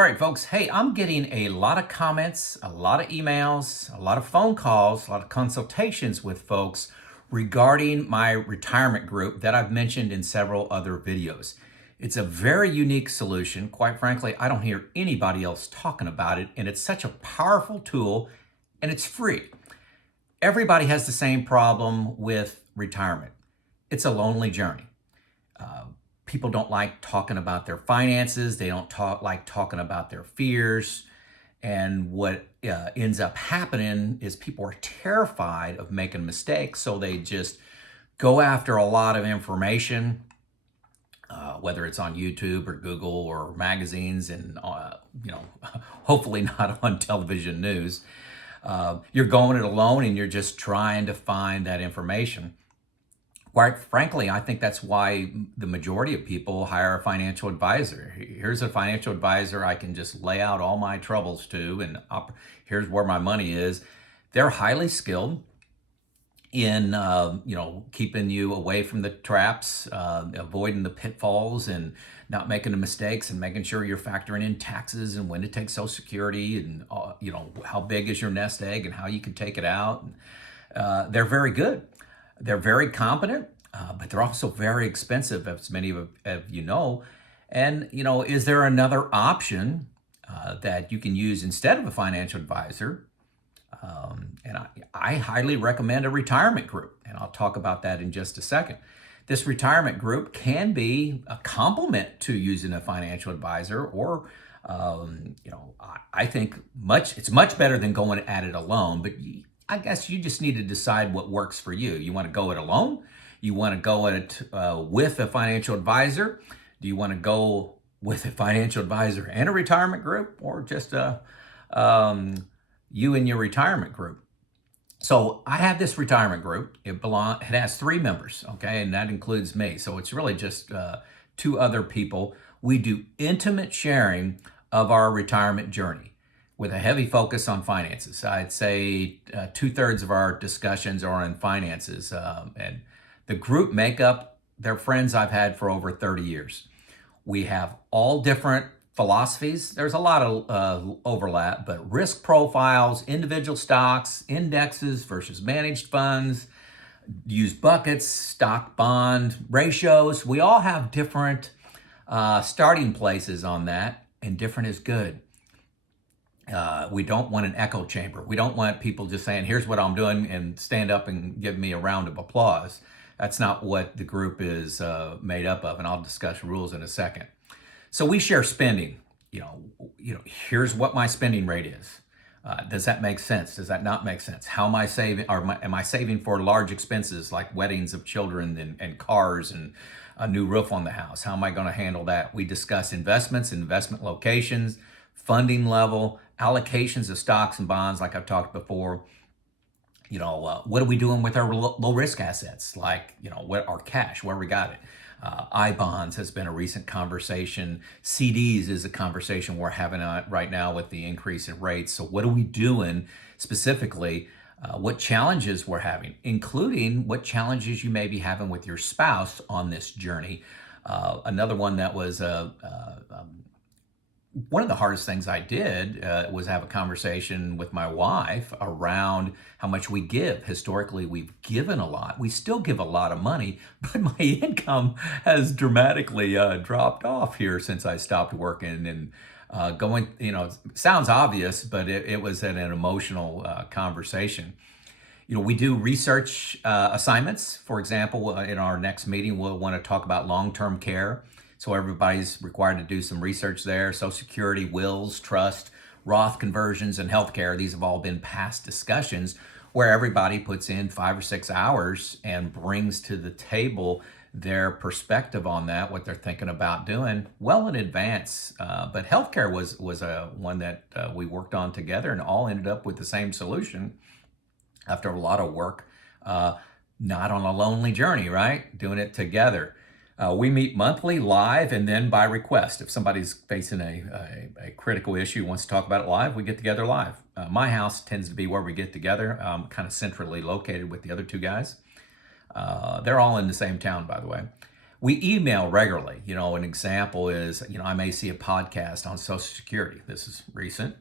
All right, folks. Hey, I'm getting a lot of comments, a lot of emails, a lot of phone calls, a lot of consultations with folks regarding my retirement group that I've mentioned in several other videos. It's a very unique solution. Quite frankly, I don't hear anybody else talking about it, and it's such a powerful tool, and it's free. Everybody has the same problem with retirement. It's a lonely journey. Uh, People don't like talking about their finances. They don't like talking about their fears. And what ends up happening is people are terrified of making mistakes. So they just go after a lot of information, whether it's on YouTube or Google or magazines and, hopefully not on television news. You're going it alone and you're just trying to find that information. Quite frankly, I think that's why the majority of people hire a financial advisor. Here's a financial advisor I can just lay out all my troubles to, and here's where my money is. They're highly skilled in, keeping you away from the traps, avoiding the pitfalls, and not making the mistakes, and making sure you're factoring in taxes and when to take Social Security, and how big is your nest egg and how you can take it out. They're very good. They're very competent, but they're also very expensive, as many of you know. And, is there another option that you can use instead of a financial advisor? And I highly recommend a retirement group, and I'll talk about that in just a second. This retirement group can be a complement to using a financial advisor, or I think it's much better than going at it alone. But I guess you just need to decide what works for you. You want to go it alone? You want to go it with a financial advisor? Do you want to go with a financial advisor and a retirement group, or just you and your retirement group? So I have this retirement group. It has 3 members, okay, and that includes me. So it's really just 2 other people. We do intimate sharing of our retirement journey, with a heavy focus on finances. I'd say 2/3 of our discussions are on finances. And the group makeup, they're friends I've had for over 30 years. We have all different philosophies. There's a lot of overlap, but risk profiles, individual stocks, indexes versus managed funds, use buckets, stock bond ratios. We all have different starting places on that, and different is good. We don't want an echo chamber. We don't want people just saying, here's what I'm doing, and stand up and give me a round of applause. That's not what the group is made up of, and I'll discuss rules in a second. So we share spending. Here's what my spending rate is. Does that make sense? Does that not make sense? How am I saving? Am I saving for large expenses like weddings of children and cars and a new roof on the house? How am I going to handle that? We discuss investments, investment locations, funding level, allocations of stocks and bonds, like I've talked before. What are we doing with our low risk assets, like what our cash, where we got it. I bonds has been a recent conversation. CDs is a conversation we're having right now with the increase in rates. So what are we doing specifically? What challenges we're having, including what challenges you may be having with your spouse on this journey. Another one that was one of the hardest things I did was have a conversation with my wife around how much we give. Historically, we've given a lot. We still give a lot of money, but my income has dramatically dropped off here since I stopped working. And going, sounds obvious, but it was an emotional conversation. We do research assignments. For example, in our next meeting, we'll want to talk about long-term care. So everybody's required to do some research there. Social Security, wills, trust, Roth conversions, and healthcare. These have all been past discussions where everybody puts in 5 or 6 hours and brings to the table their perspective on that, what they're thinking about doing well in advance. But healthcare was one that we worked on together, and all ended up with the same solution after a lot of work. Not on a lonely journey, right? Doing it together. We meet monthly, live, and then by request. If somebody's facing a critical issue, wants to talk about it live, we get together live. My house tends to be where we get together, kind of centrally located with the other 2 guys. They're all in the same town, by the way. We email regularly. An example is, I may see a podcast on Social Security. This is recent.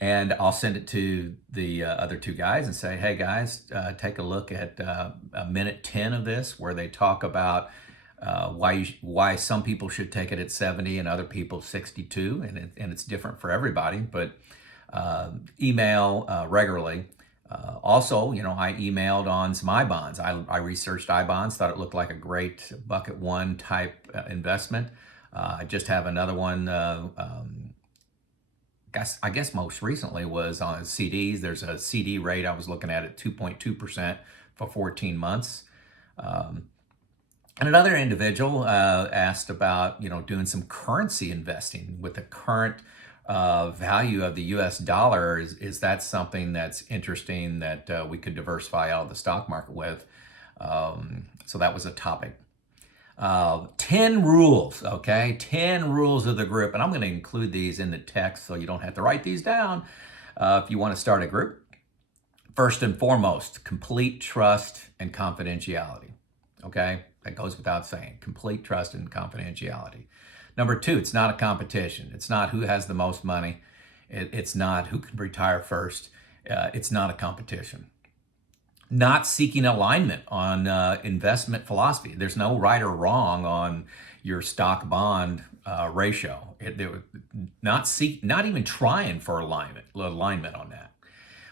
And I'll send it to the other two guys and say, hey guys, take a look at a minute 10 of this where they talk about why some people should take it at 70 and other people 62. And it's different for everybody, but email regularly. Also, I emailed on some I bonds. I researched I bonds, thought it looked like a great bucket one type investment. I just have another one. I guess most recently was on CDs. There's a CD rate I was looking at 2.2% for 14 months. And another individual asked about, doing some currency investing with the current value of the U.S. dollar. Is that something that's interesting that we could diversify out of the stock market with? So that was a topic. 10 rules, okay? 10 rules of the group. And I'm going to include these in the text so you don't have to write these down if you want to start a group. First and foremost, complete trust and confidentiality, okay? That goes without saying, complete trust and confidentiality. Number two, it's not a competition. It's not who has the most money. It's not who can retire first. It's not a competition. Not seeking alignment on investment philosophy. There's no right or wrong on your stock bond ratio. Not even trying for alignment on that.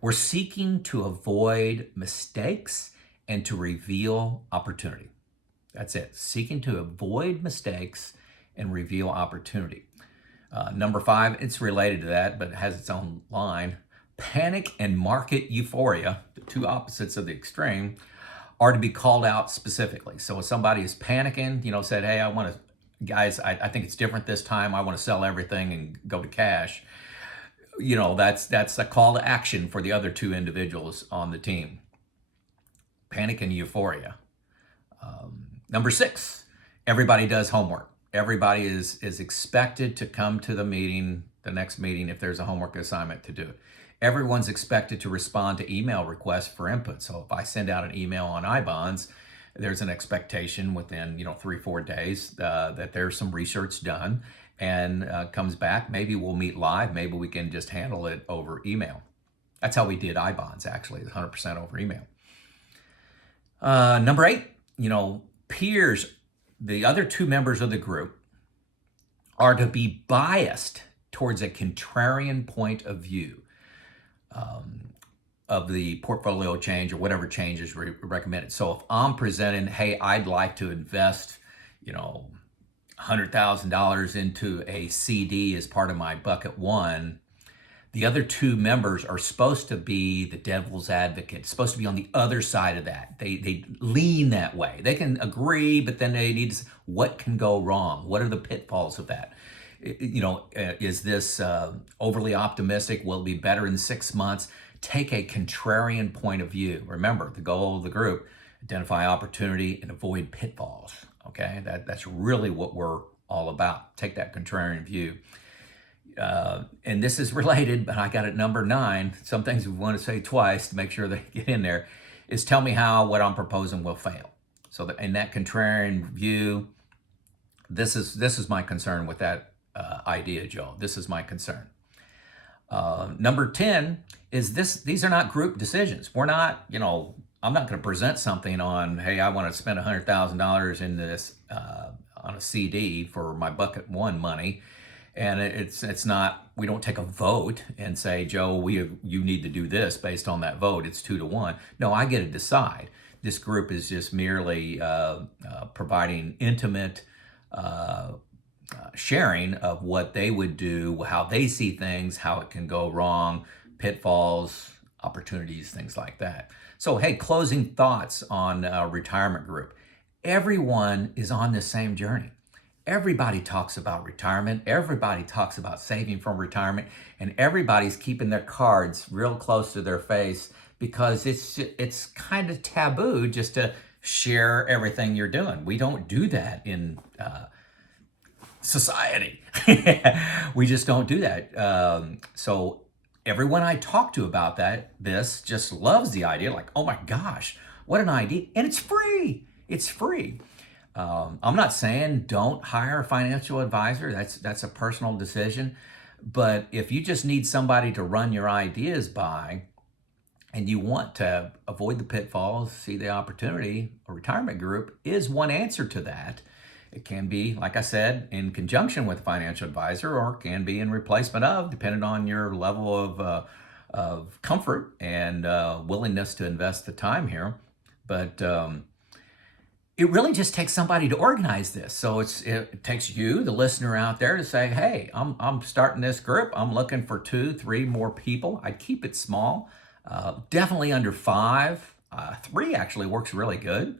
We're seeking to avoid mistakes and to reveal opportunity. That's it. Seeking to avoid mistakes and reveal opportunity. Number five, it's related to that, but it has its own line. Panic and market euphoria, the two opposites of the extreme, are to be called out specifically. So if somebody is panicking, said, hey, I think it's different this time. I want to sell everything and go to cash. That's a call to action for the other two individuals on the team. Panic and euphoria. Number six, everybody does homework. Everybody is expected to come to the next meeting, if there's a homework assignment to do it. Everyone's expected to respond to email requests for input. So if I send out an email on iBonds, there's an expectation within 3-4 days that there's some research done and comes back. Maybe we'll meet live. Maybe we can just handle it over email. That's how we did iBonds, actually, 100% over email. Number eight, peers, the other two members of the group, are to be biased towards a contrarian point of view of the portfolio change or whatever change is recommended. So if I'm presenting, hey, I'd like to invest, $100,000 into a CD as part of my bucket one, the other two members are supposed to be the devil's advocate, supposed to be on the other side of that. They lean that way. They can agree, but then they need to, what can go wrong? What are the pitfalls of that? Is this overly optimistic? Will it be better in 6 months? Take a contrarian point of view. Remember, the goal of the group, identify opportunity and avoid pitfalls, okay? That's really what we're all about. Take that contrarian view. And this is related, but I got it number 9. Some things we want to say twice to make sure they get in there is tell me how what I'm proposing will fail. So that in that contrarian view, this is my concern with that idea, Joe. This is my concern. Number 10 is these are not group decisions. We're not, I'm not going to present something on, hey, I want to spend $100,000 in this on a CD for my bucket one money. And it's not, we don't take a vote and say, Joe, you need to do this based on that vote. It's 2-1. No, I get to decide. This group is just merely providing intimate sharing of what they would do, how they see things, how it can go wrong, pitfalls, opportunities, things like that. So, hey, closing thoughts on retirement group. Everyone is on the same journey. Everybody talks about retirement. Everybody talks about saving from retirement, and everybody's keeping their cards real close to their face because it's kind of taboo just to share everything you're doing. We don't do that in society. We just don't do that. So everyone I talk to about this just loves the idea, like, oh my gosh, what an idea. And it's free. It's free. I'm not saying don't hire a financial advisor. That's a personal decision. But if you just need somebody to run your ideas by, and you want to avoid the pitfalls, see the opportunity, a retirement group is one answer to that. It can be, like I said, in conjunction with a financial advisor, or can be in replacement of, depending on your level of comfort and willingness to invest the time here. But it really just takes somebody to organize this. So it takes you, the listener out there, to say, hey, I'm starting this group. I'm looking for 2, 3 more people. I'd keep it small, definitely under 5. 3 actually works really good.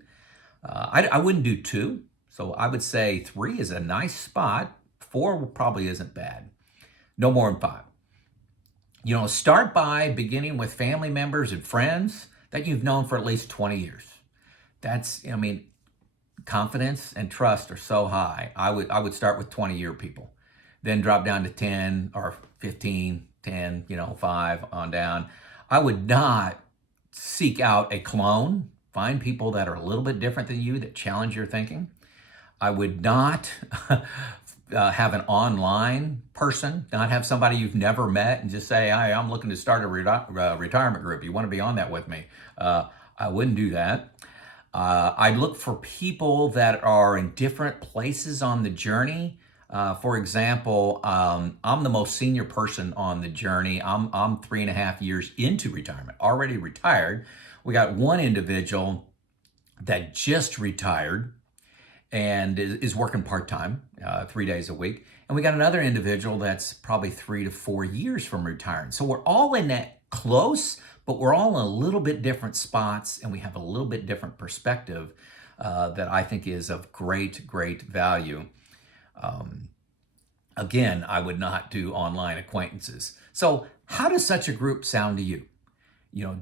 I wouldn't do 2. So I would say 3 is a nice spot. 4 probably isn't bad. No more than 5. Start by beginning with family members and friends that you've known for at least 20 years. Confidence and trust are so high. I would start with 20-year people, then drop down to 10 or 15, 10, 5 on down. I would not seek out a clone. Find people that are a little bit different than you, that challenge your thinking. I would not have an online person, not have somebody you've never met and just say, hey, I'm looking to start a retirement group. You want to be on that with me? I wouldn't do that. I look for people that are in different places on the journey. For example, I'm the most senior person on the journey. I'm 3.5 years into retirement, already retired. We got one individual that just retired and is working part-time, 3 days a week. And we got another individual that's probably 3 to 4 years from retiring. So we're all in that close, but we're all in a little bit different spots, and we have a little bit different perspective that I think is of great, great value. Again, I would not do online acquaintances. So how does such a group sound to you?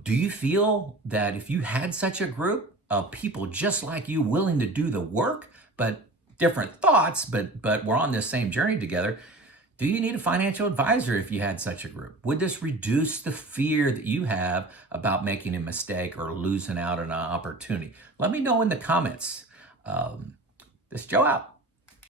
Do you feel that if you had such a group of people just like you willing to do the work, but different thoughts, but we're on this same journey together, do you need a financial advisor if you had such a group? Would this reduce the fear that you have about making a mistake or losing out on an opportunity? Let me know in the comments. This is Joe out.